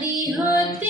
আদি হতে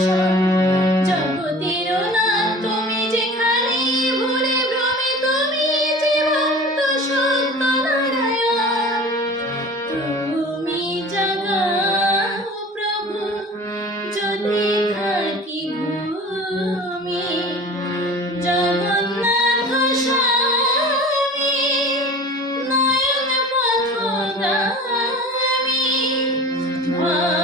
What.